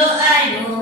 yellow arrow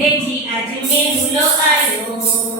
Nechi ajme ulo ayo.